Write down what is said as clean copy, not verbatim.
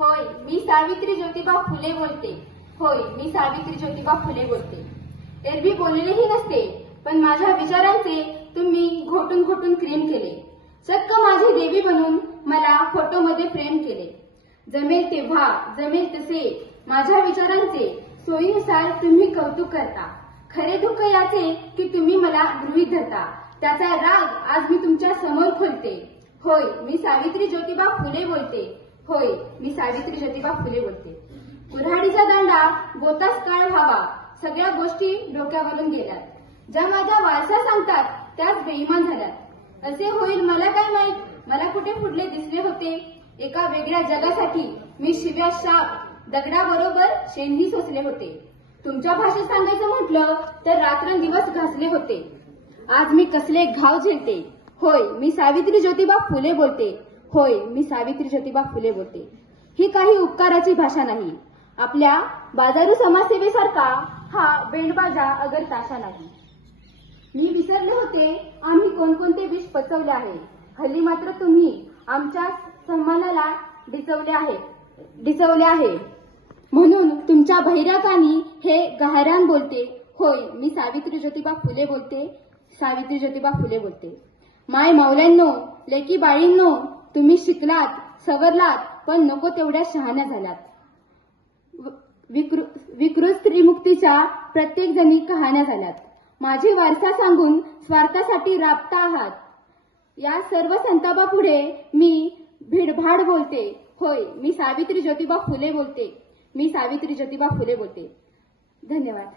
होय, मी सावित्री ज्योतिबा फुले बोलते. होय, मी सावित्री ज्योतिबा फुले बोलते. एरवी बोललेही नसते, पण माझ्या विचारांचे तुम्ही घोटून घोटून क्रीम केले. चक्क माझी देवी बनून मला फोटोमध्ये फ्रेम केले. जमेल तेव्हा जमेल तसे माझ्या विचारांचे सोयीनुसार तुम्ही कौतुक करता. खरे दुःख याचे की तुम्ही मला गृहीत धरता. त्याचा राग आज मी तुमच्या समोर खोलते. होय, मी सावित्री ज्योतिबा फुले बोलते. होय, मी सावित्री ज्योतिबा फुले बोलते. कुऱ्हाडीचा दांडा बोतास काळ व्हावा, सगळ्या गोष्टी डोक्यावरून गेल्यात. ज्या माझ्या वारसा सांगतात त्याच बेईमान झाल्यात. असे होईल मला काय माहित, मला कुठे पुढले दिसले होते. एका वेगळ्या जगासाठी मी शिव्या शाप दगडाबरोबर शेणही सोसले होते. तुमच्या भाषेत सांगायचं म्हटलं तर रात्रंदिवस घासले होते. आज मी कसले घाव झेलते. होय, मी सावित्री ज्योतिबा फुले बोलते. होय, मी सावित्री ज्योतिबा फुले बोलते. ही काही उपकाराची भाषा नाही. आपल्या बाजारू समाजसेवेसारखा हा बेंडबाजा अगर ताशा नाही. मी विसरले होते आम्ही कोणकोणते विष पचवले आहे. हल्ली मात्र तुम्ही आमच्या सन्मानाला डिचवले आहे. म्हणून तुमच्या बहिऱ्याकानी हे गहारान बोलते. होय, मी सावित्री ज्योतिबा फुले बोलते. सावित्री ज्योतिबा फुले बोलते. माय मावल्यांनो, लेकी बाळींनो, तुम्ही शिकलात, सवरलात, पण नको तेवढ्या शहाण्या झालात. विकृत स्त्रीमुक्तीच्या प्रत्येक जणी कहाण्या झाल्यात. माझी वारसा सांगून स्वार्थासाठी राबता आहात. या सर्व संतापापुढे मी भिडभाड बोलते. होय, मी सावित्री ज्योतिबा फुले बोलते. मी सावित्री ज्योतिबा फुले बोलते. धन्यवाद.